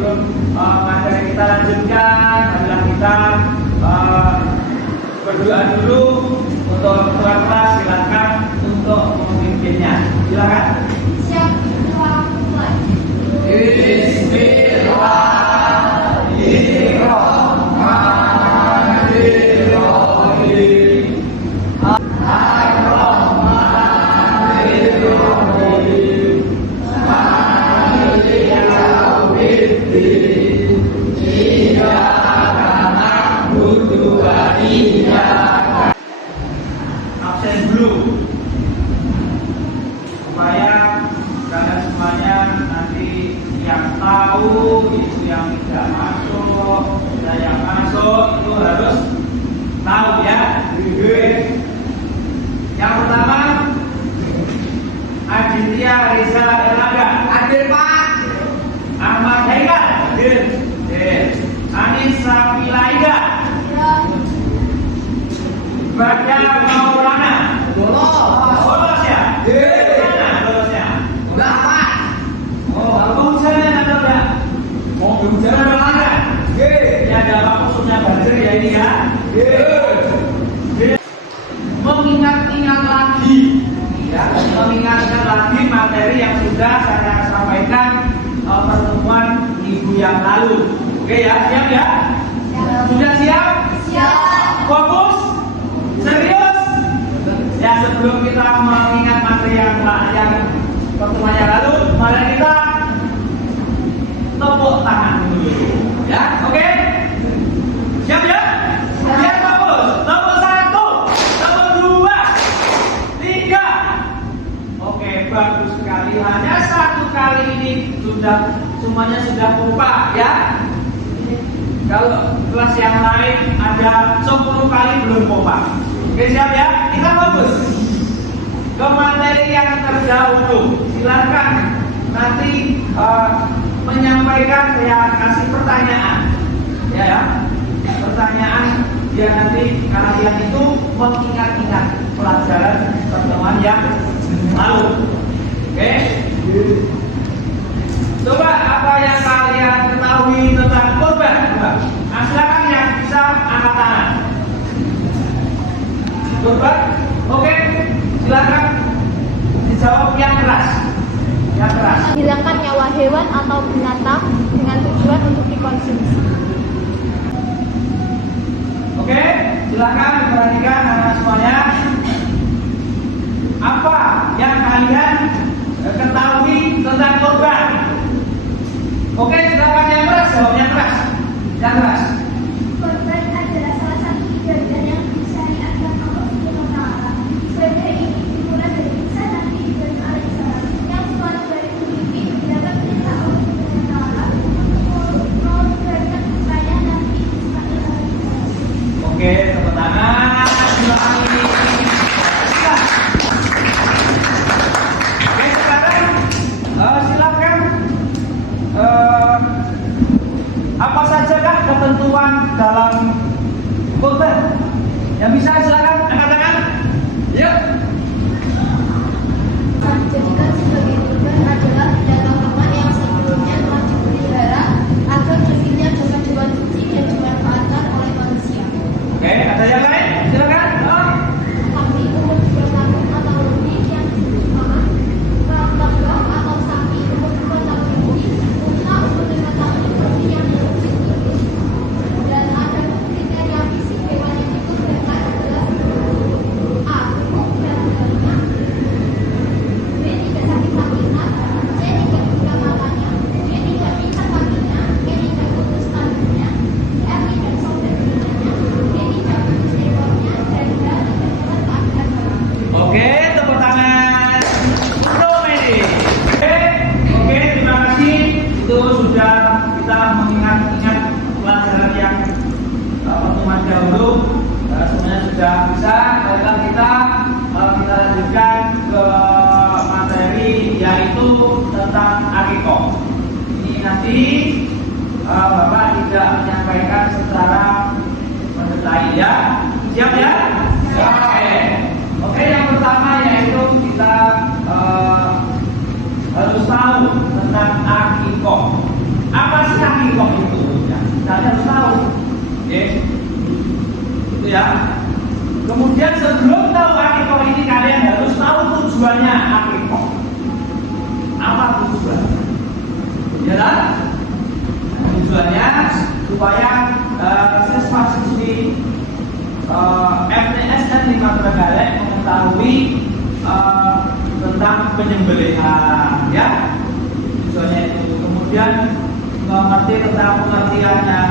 sebelum materi kita lanjutkan, adalah kita berdoa dulu untuk ketua kelas. Silakan untuk memimpinnya. Silakan. Siap, absen dulu supaya kalian semuanya nanti yang tahu itu yang tidak masuk dan yang masuk itu harus tahu ya. Yang pertama, Aditya Reza Elaga. Hadir Pak. Ahmad Haikal. Hadir. Anissa Pilaida. Baca Maulana. Bolos ya? Mana bolosnya? Enggak, Pak. Oh, apa hujannya atau enggak? Mau berbicara Jangan ada. Ini ada apa maksudnya banjir ya ini ya? Mengingat-ingat lagi, ya, mengingatkan lagi materi yang sudah saya sampaikan pertemuan minggu yang lalu. Oke ya, siap ya? Sudah siap? siap. Fokus? Serius? Ya, sebelum kita mengingat materi yang pertemuan yang lalu, mari kita tepuk tangan dulu. Ya, oke? Siap ya? Siap, fokus. Tepuk 1, tepuk 2, 3. Oke, bagus sekali. Hanya satu kali ini semuanya sudah kompak ya. Kalau kelas yang lain ada 10 kali belum kompak. Oke, siap ya? Kita fokus ke materi yang terdahulu. Silakan nanti menyampaikan, saya kasih pertanyaan. Ya. Pertanyaan biar nanti kalian itu mengingat-ingat pelajaran pertemuan yang lalu. Oke? Coba apa yang kalian ketahui tentang korban? Nah, silakan yang bisa angkat tangan. Korban? Oke, silakan dijawab yang keras. Yang keras. Hilangkan nyawa hewan atau binatang dengan tujuan untuk dikonsumsi. Oke, silakan perhatikan anak semuanya. Apa yang kalian ketahui tentang korban? Oke, silakan yang keras, jawabnya keras. Yang keras. Korban adalah salah satu ibadah yang disyariatkan Allah Subhanahu wa taala. Ibadah ini dimulai dari Isa Nabi Ibrahim alaihissalam yang suatu dari pemimpin mendapat perintah Allah Subhanahu wa taala untuk memberikan kepada Nabi Ismail alaihissalam. Oke, tepuk tangan. Silakan. Oke, sekarang silakan apa sajakah ketentuan dalam korban? Yang bisa silakan angkat tangan. Yuk. Dijadikan sebagai korban adalah binatang ternak yang sebelumnya telah dipelihara agar dagingnya dapat dikonsumsi dan dimanfaatkan oleh manusia. Oke, ada yang lain? Silakan. Kambing umur 2 tahun atau lebih yang disebut paman, kerbau atau sapi umur 2 tahun lebih, unta umur 5 tahun lebih yang disebut kudus. Dan ada kriteria fisik hewan yang dikurbankan adalah A. Gemuk dan telinga, B. Tidak sakit sakitan, C. Tidak buka matanya, D. Tidak pincang kakinya, E. Tidak putus tanduknya, F. Tidak sobek telinganya, G. Tidak putus ekornya, dan D. Tidak dapat keadaan dalam. Oke, tepuk tangan untuk Medi. Oke, terima kasih. Itu sudah kita mengingat-ingat pelajaran yang pertemuan dahulu. Semuanya sudah bisa. Sekarang kita lanjutkan ke materi yaitu tentang akikoh. Ini nanti Bapak tidak menyampaikan secara mendetail ya. Siap ya? Siap. Oke, yang pertama yaitu kita harus tahu tentang akikoh. Apa sih akikoh? kalian harus tahu. Oke. Itu ya. Kemudian sebelum tahu akikoh ini kalian harus tahu tujuannya akikoh. Apa tujuannya? Ya kan? Tujuannya supaya siswa-siswi FTSN 5 Trenggalek mengetahui tentang penyembelihan, ya. Tujuannya itu. Kemudian mengerti tentang pengertiannya,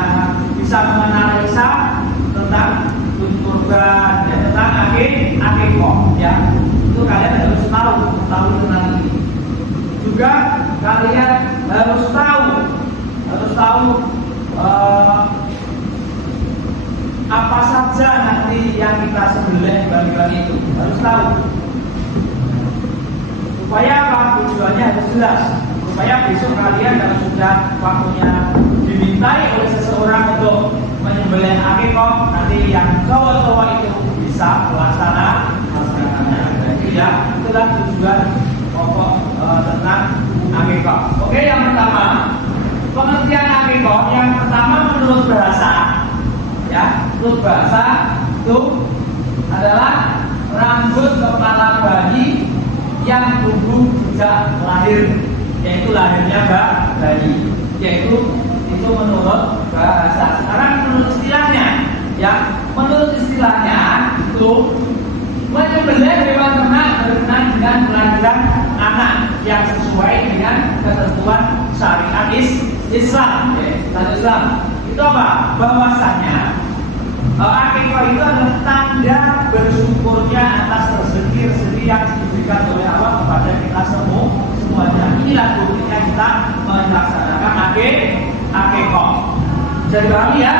bisa menganalisa tentang kurban, ya, tentang akikoh, ya. Itu kalian harus tahu tentang ini. Juga kalian harus tahu apa saja nanti yang kita sembelih bagian itu, harus tahu. Supaya apa? Tujuannya harus jelas. Supaya besok kalian kalau sudah waktunya dimintai oleh seseorang untuk menyembelih akikoh, nanti yang cowok-cowok itu bisa melaksanakannya. Jadi ya, itulah tujuan pokok tentang akikoh. Oke, yang pertama, pengertian akikoh yang pertama menurut bahasa, ya, menurut bahasa itu adalah rambut kepala bayi yang tumbuh sejak lahir, yaitu lahirnya bayi, yaitu itu menurut bahasa. Sekarang menurut istilahnya, ya, menurut istilahnya itu menyembelih hewan ternak berkenaan dengan kelahiran anak yang sesuai dengan ketentuan syariat Islam, Islam. Itu apa? Bahwasanya akikoh itu adalah tanda bersyukurnya atas rezeki yang diberikan oleh Allah kepada kita semuanya. Inilah buktinya kita melaksanakan akikoh. Jadi pahami ya?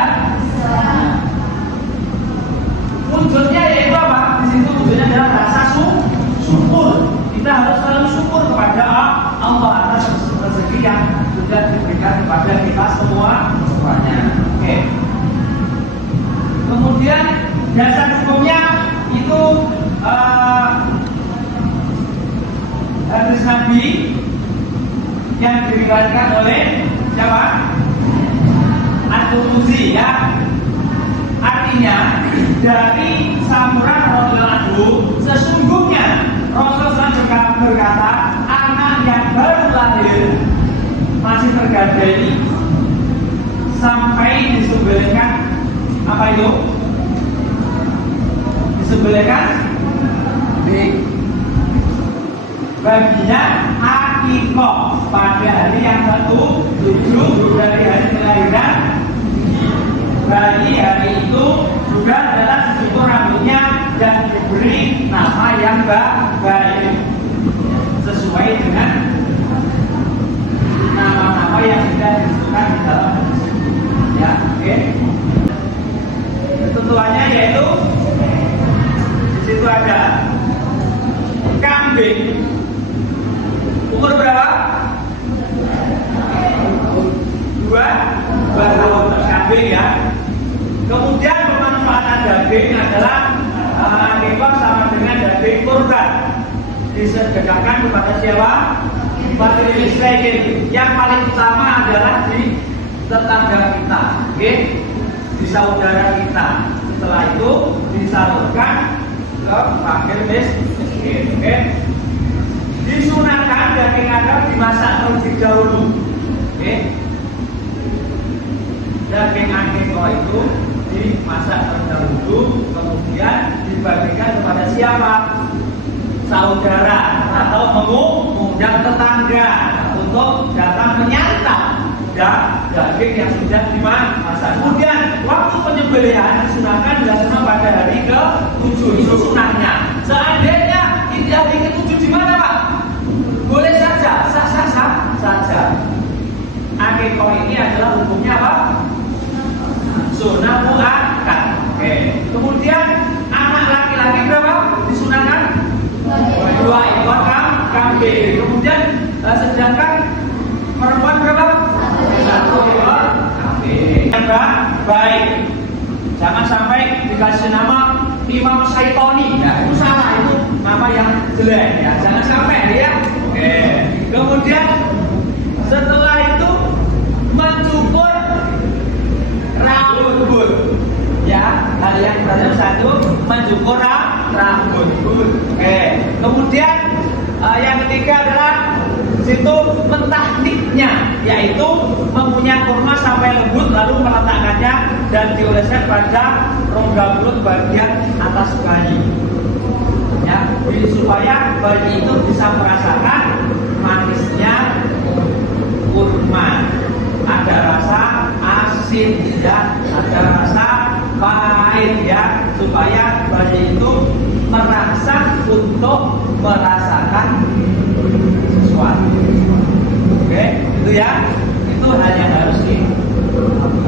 Wujudnya yaitu apa? Di situ wujudnya adalah rasa syukur. Kita harus selalu syukur kepada Allah atas rezeki yang sudah diberikan kepada kita semuanya. Oke. Kemudian dasar hukumnya itu hadis Nabi yang diriwayatkan oleh siapa? At-Tirmidzi, ya. Artinya dari Samurah radhiyallahu anhu, sesungguhnya Rasulullah berkata, anak yang baru lahir masih tergadai sampai disembelihkan apa itu? Disembelihkan di baginya akikoh pada hari yang ke-7 dari hari kelahiran bayi. Hari itu juga adalah dicukur rambutnya dan diberi nama yang baik sesuai dengan nama-nama yang sudah disebutkan di dalam ya. Oke. Ketentuannya yaitu di situ ada kambing umur berapa? 2 tahun kambing, ya. Kemudian pemanfaatan daging adalah akikoh sama dengan daging kurban, disedekahkan kepada siapa? Fakir miskin. Yang paling utama adalah di tetangga kita, oke? Di saudara kita. Setelah itu disalurkan ke fakir miskin, oke? Disunahkan daging ayam dimasak terlebih dahulu, oke? Daging akikoh itu dimasak terlebih dahulu, kemudian dibagikan kepada siapa? Saudara atau mengundang tetangga untuk datang menyantap daging yang sudah dimasak. Kemudian waktu penyembelihan disunahkan dilaksanakan pada hari ke-7. Itu sunahnya. Seandainya di hari ke-7 di mana, Pak? Boleh saja, sah saja. Akikoh ini adalah hukumnya apa? Sunah muakkad. Oke. Kemudian anak laki-laki berapa? Disunahkan 2 ekor kambing. Kemudian sedangkan perempuan berapa? 1 ekor kambing. Baik. Jangan sampai dikasih nama Imam Syaitoni. Ya, itu salah, itu nama yang jelek, ya. Jangan sampai, ya. Oke. Kemudian setelah itu mencukur itu mentaktiknya, yaitu mempunyai kurma sampai lembut lalu meletakkannya dan dioleskan pada rongga mulut bagian atas bayi. Ya, supaya bayi itu bisa merasakan manisnya kurma. Ada rasa asin ya, ada rasa pahit ya, supaya bayi itu merasa untuk merasakan sesuatu. Oke, itu ya, itu hal yang harus di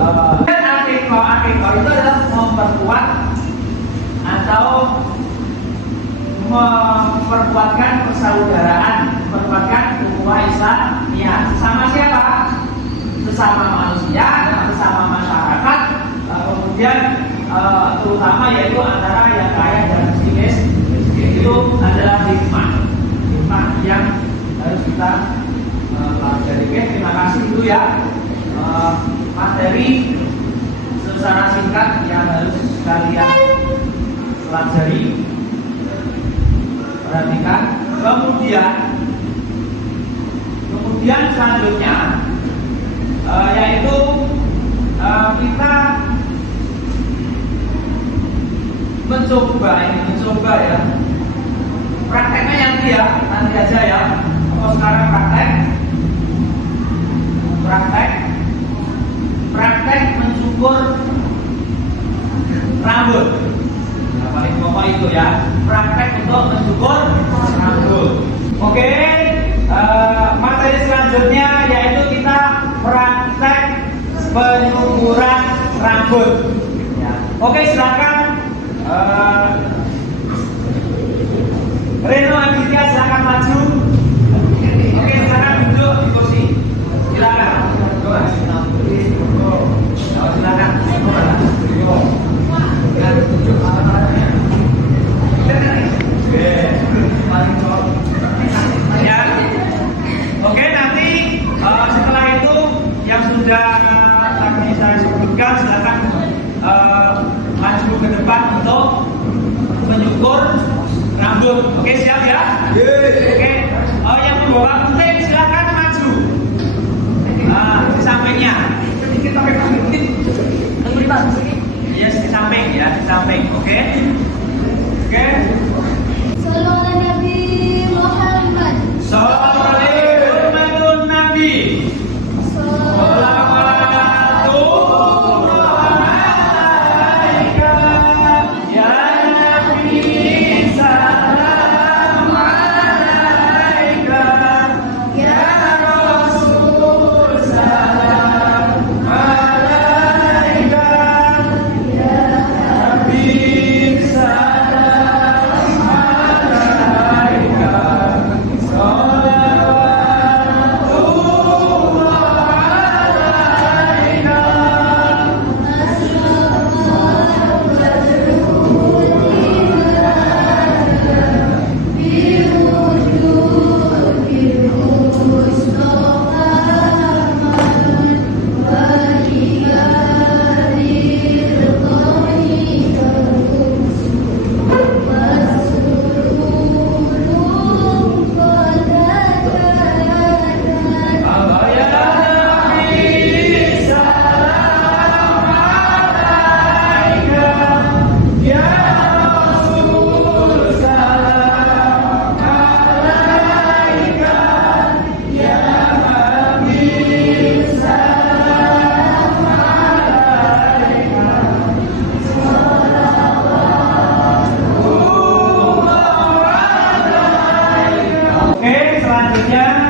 akikah itu adalah memperkuat atau memperkuatkan persaudaraan, memperkuatkan ukhuwah Islamiyah. Sama siapa? Sesama manusia, sesama masyarakat, kemudian terutama yaitu antara yang kaya dan miskin. Itu adalah hikmah yang harus kita pelajari. Oke, terima kasih dulu ya, materi secara singkat yang harus kalian pelajari. Perhatikan. Kemudian selanjutnya yaitu kita mencoba ya. Prakteknya nanti aja ya. Kalau sekarang praktek mencukur rambut. Yang paling pokok itu ya, praktek untuk mencukur rambut. Oke, materi selanjutnya yaitu kita praktek penyukuran rambut. Ya. Oke, silakan. Reno Aditya silakan maju. Oke, silakan duduk di kursi. Silakan. Silakan. Ya. Oke, nanti setelah itu yang sudah tadi saya sebutkan silakan maju ke depan untuk menyukur rambut. Oke, siap ya? Oke. Yang membawa gunting silakan maju. Di sampingnya. Yes, di samping ya, di samping. Oke. Oke. Sallallahu alaihi Nabi Muhammad. Sallallahu alaihi Nabi.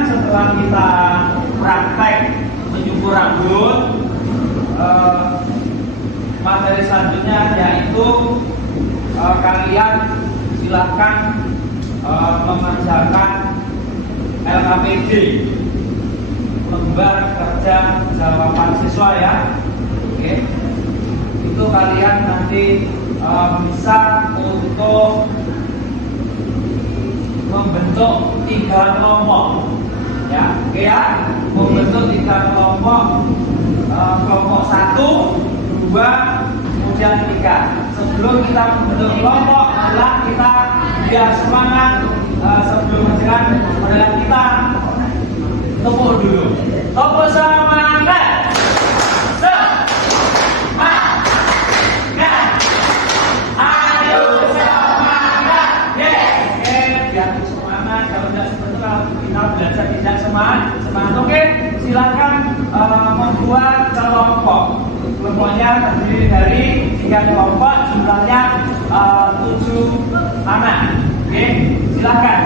Setelah kita praktek menyukur rambut, materi selanjutnya yaitu kalian silakan mengerjakan LKPD, lembar kerja jawaban siswa ya. Oke, itu kalian nanti bisa untuk membentuk 3 kelompok ya. Oke ya, membentuk 3 kelompok, kelompok 1, 2, kemudian 3. Sebelum kita membentuk kelompok adalah kita biar semangat sebelum menjelaskan adalah kita Tepuk dulu. Tepuk semangat. Semangat. Ayo semangat. Biar semangat. Kalau tidak seperti itu, kita belajar tidak semangat. Oke, silakan membuat kelompok. Kelompoknya terdiri dari 3 kelompok, jumlahnya 7 anak. Oke, silakan.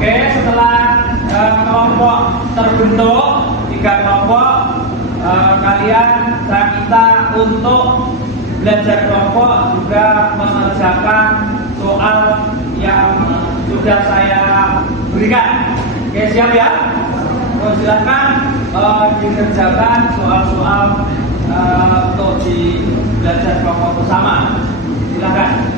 Oke, setelah kelompok terbentuk 3 kelompok, kalian saya minta untuk belajar kelompok juga mengerjakan soal yang sudah saya berikan. Oke, siap ya? Silakan dikerjakan soal-soal untuk di belajar kelompok bersama. Silakan.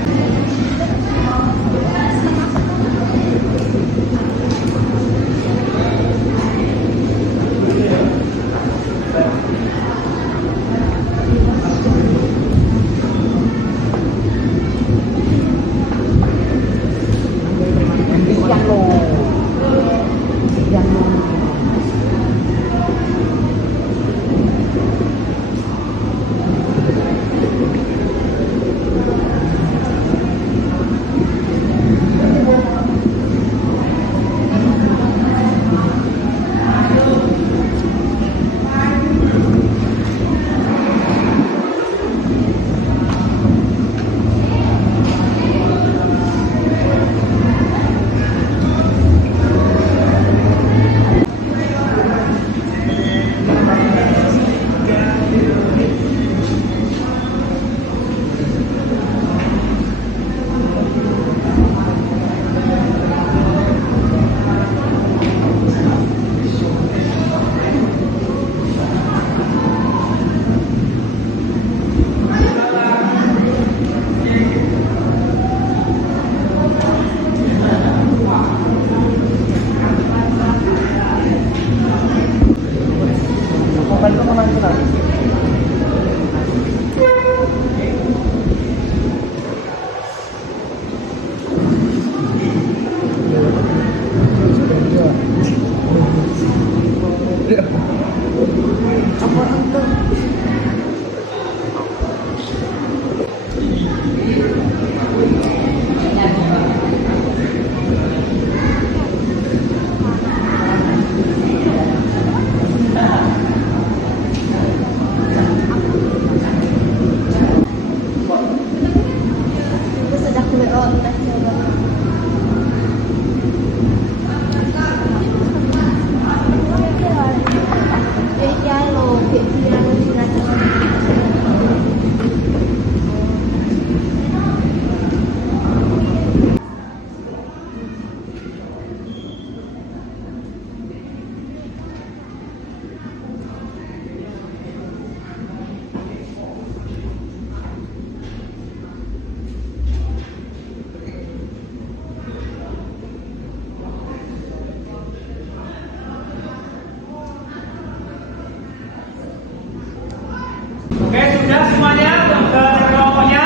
Oke, sudah semuanya untuk kelompoknya?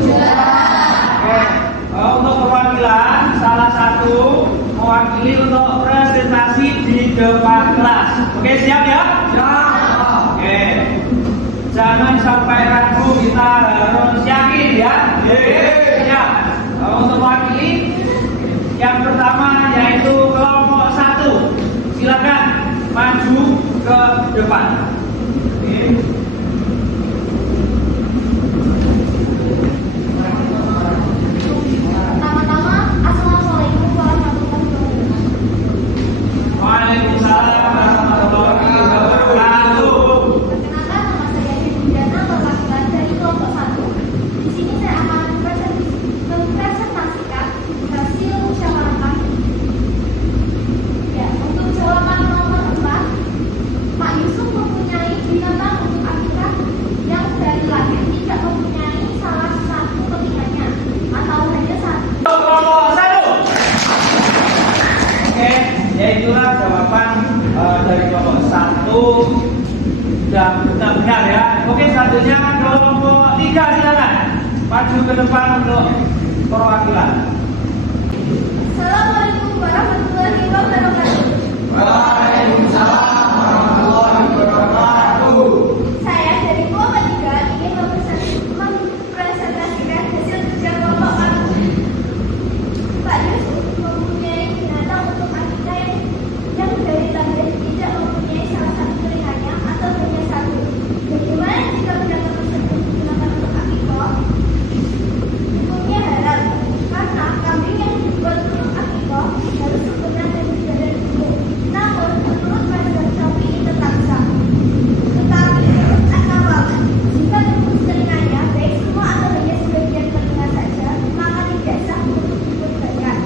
Sudah. Oke, untuk perwakilan salah satu mewakili untuk presentasi di depan kelas. Oke, siap ya? Siap. Oke, jangan sampai ragu, kita harus yakin ya. Siap. Untuk mewakili yang pertama yaitu kelompok 1. Silakan maju ke depan. Oke. Waalaikumsalam warahmatullahi wabarakatuh. Perkenalkan, nama saya Yudiana, perwakilan dari kelompok 1. Yaitulah jawaban dari kelompok 1 sudah benar ya. Oke, selanjutnya kelompok 3 silakan maju ke depan untuk perwakilan. Assalamualaikum warahmatullahi wabarakatuh. Waalaikumsalam warahmatullahi wabarakatuh. Saya dari kelompok 3 ingin mempresentasikan hasil kerja kelompok kami. Pak Yusuf mempunyai binatang untuk akikah yang dari lahir tidak mempunyai salah satu telinganya atau hanya satu. Bagaimana jika binatang tersebut digunakan untuk akikah? Hukumnya halal, karena kambing yang dibuat untuk akikah harus sempurna dan tidak ada gemuk. Namun menurut mazhab Syafi'i tetap sah. Tetapi menurut An-Nawawi, jika tembus telinganya baik semua atau hanya sebagian telinga saja, maka tidak sah untuk diperbanyak.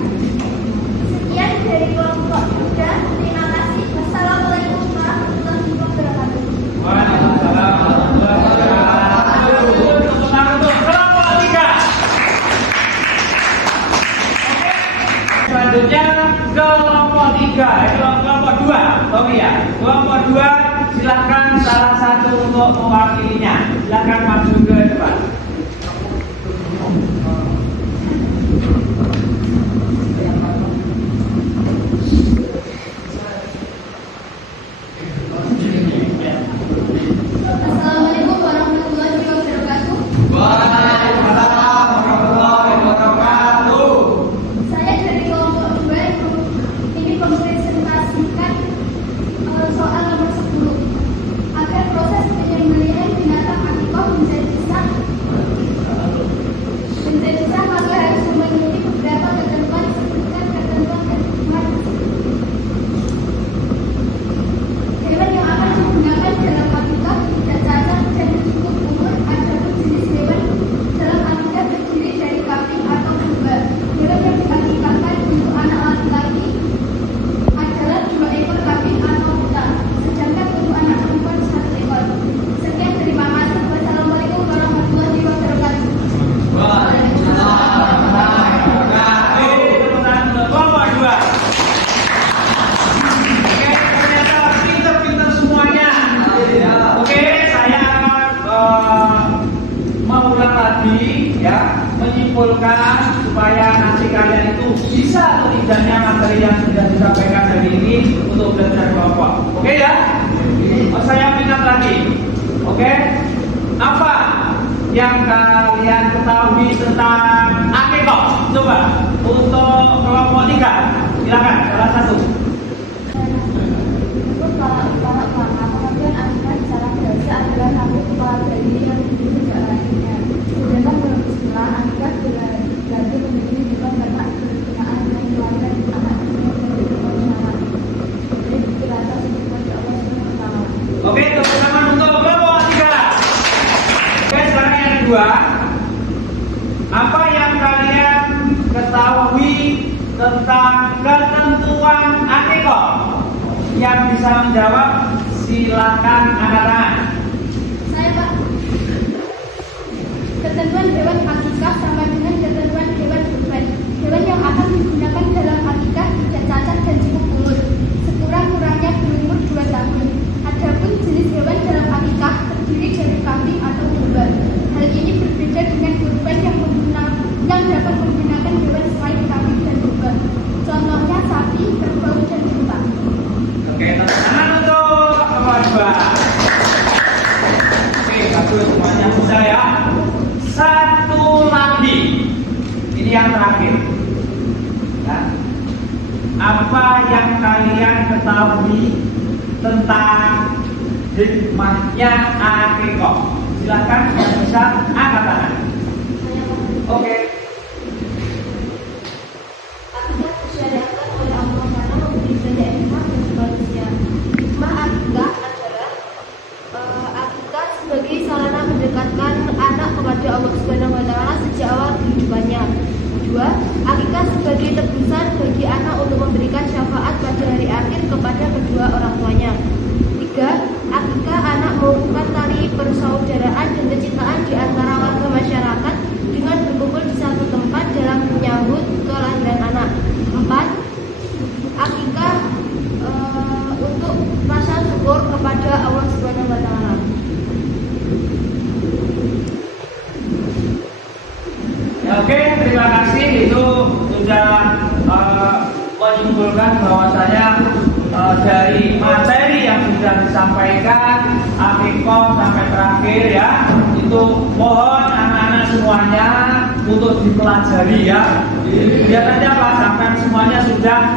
Sekian dari kelompok 3. Terima kasih. Wassalamualaikum warahmatullahi wabarakatuh. Waalaikumsalam warahmatullahi wabarakatuh. Untuk kelompok 3. Selanjutnya kelompok 3, kelompok 2, Tommy ya. Kelompok 2, silakan salah satu untuk mewakilinya. Silakan maju ke depan. Assalamualaikum warahmatullahi wabarakatuh. Waalaikumsalam warahmatullahi wabarakatuh. Saya dari kelompok 2 ini mempresentasikan soal nomor 10. Agar proses penyembelihan binatang akikah menjadi sah, maka harus memenuhi beberapa ketentuan. Sebutkan ketentuan berikut. Hewan yang akan digunakan dalam akikah tidak cacat dan cukup umur. Adapun jenis hewan dalam akikah terdiri dari kambing atau domba. Hewan yang diakikahkan untuk anak laki-laki adalah 2 ekor kambing atau unta, sedangkan untuk anak perempuan 1 ekor. Sekian, terima kasih. Wassalamualaikum warahmatullahi wabarakatuh. Waalaikumsalam warahmatullahi wabarakatuh. Oke, tepuk tangan untuk kelompok 2. Oke, ternyata pinter-pinter semuanya. Oke, saya akan mengulang lagi ya, menyimpulkan supaya nanti kalian itu bisa atau tidaknya materi yang sudah disampaikan hari ini untuk belajar kelompok. Oke ya? Saya minat lagi. Oke? Apa yang kalian ketahui tentang akikah? Coba untuk kelompok 3. Silakan salah satu. Menurut para ulama, pengertian akikah secara bahasa adalah satu kepala bayi yang hidup sejak lahirnya. Sedangkan menurut istilah, akikah berarti menjadi bukan karena kegunaan yang keluarga di anak yang menjadi bersama. Jadi dirasa sebuah Allah SWT. Oke, tepuk tangan untuk kelompok 3. Oke, sekarang yang kedua. Apa yang kalian ketahui tentang ketentuan akikah? Yang bisa menjawab silakan angkat tangan. Saya, Pak. Ketentuan hewan akikah sama dengan ketentuan hewan kurban. Hewan yang akan digunakan dalam akikah tidak cacat dan cukup umur, sekurang-kurangnya berumur 2 tahun. Adapun jenis hewan dalam akikah terdiri dari kambing atau domba. Hal ini berbeda dengan kurban yang dapat menggunakan hewan selain kambing dan domba. Contohnya sapi, kerbau, dan unta. Oke, tepuk tangan untuk kelompok 2. Oke, bagus semuanya bisa ya. Satu lagi. Ini yang terakhir. Ya. Apa yang kalian ketahui tentang hikmahnya akikah? Silakan yang bisa angkat tangan. Oke. Akikah disyariatkan oleh Allah karena memberi banyak hikmah bagi manusia. Hikmah akikah adalah akikah sebagai sarana mendekatkan anak kepada Allah Subhanahu wa taala sejak awal kehidupannya. 2. Akikah sebagai tebusan bagi anak untuk memberikan syafaat pada hari akhir kepada kedua orang tuanya. 3. Akikah anak merupakan tali persaudaraan dan kecintaan di antara warga masyarakat dengan berkumpul di satu sudah menyimpulkan bahwasanya dari materi yang sudah disampaikan akikoh sampai terakhir ya, itu mohon anak-anak semuanya untuk dipelajari ya. Biar nanti apa, sampai semuanya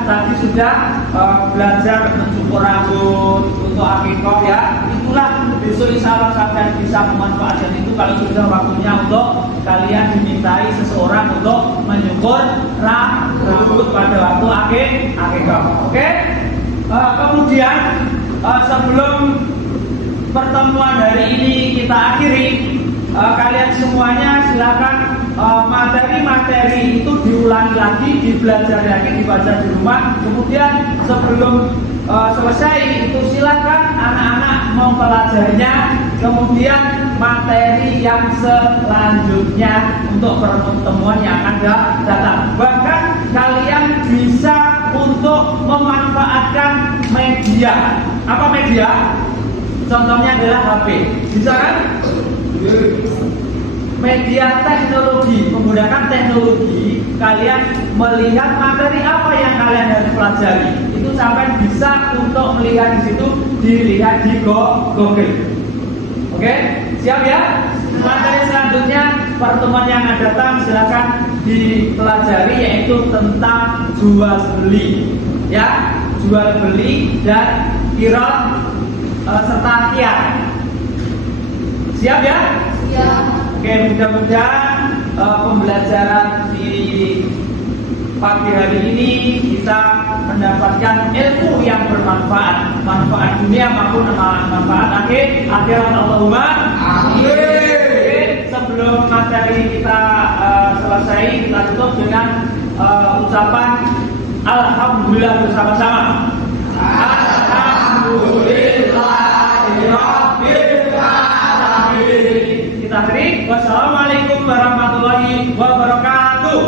tadi sudah belajar mencukur rambut untuk akikoh ya. Itulah besok insya Allah kalian bisa memanfaatkan itu kalau sudah waktunya untuk kalian dimintai seseorang untuk menyukur rambut pada waktu akikoh. Oke? Kemudian sebelum pertemuan hari ini kita akhiri, kalian semuanya silakan materi-materi itu diulangi lagi, dipelajari lagi, dibaca di rumah. Kemudian sebelum selesai itu silakan anak-anak mempelajarinya. Kemudian materi yang selanjutnya untuk pertemuan yang akan datang. Bahkan kalian bisa untuk memanfaatkan media. Apa media? Contohnya adalah HP. Bisa kan? Media teknologi, menggunakan teknologi, kalian melihat materi apa yang kalian harus pelajari. Itu sampai bisa untuk melihat di situ, dilihat di Google. Oke, siap ya? Materi selanjutnya pertemuan yang akan datang silakan dipelajari, yaitu tentang jual beli, ya, jual beli dan kirot serta kiat. Siap ya? Siap. Oke, mudah-mudahan pembelajaran di pagi hari ini kita mendapatkan ilmu yang bermanfaat, manfaat dunia maupun manfaat akhirat. Allahumma amin. Sebelum materi kita selesai, kita tutup dengan ucapan alhamdulillah bersama-sama. Alhamdulillahirabbil alamin. Kita akhiri. Wassalamualaikum warahmatullahi wabarakatuh.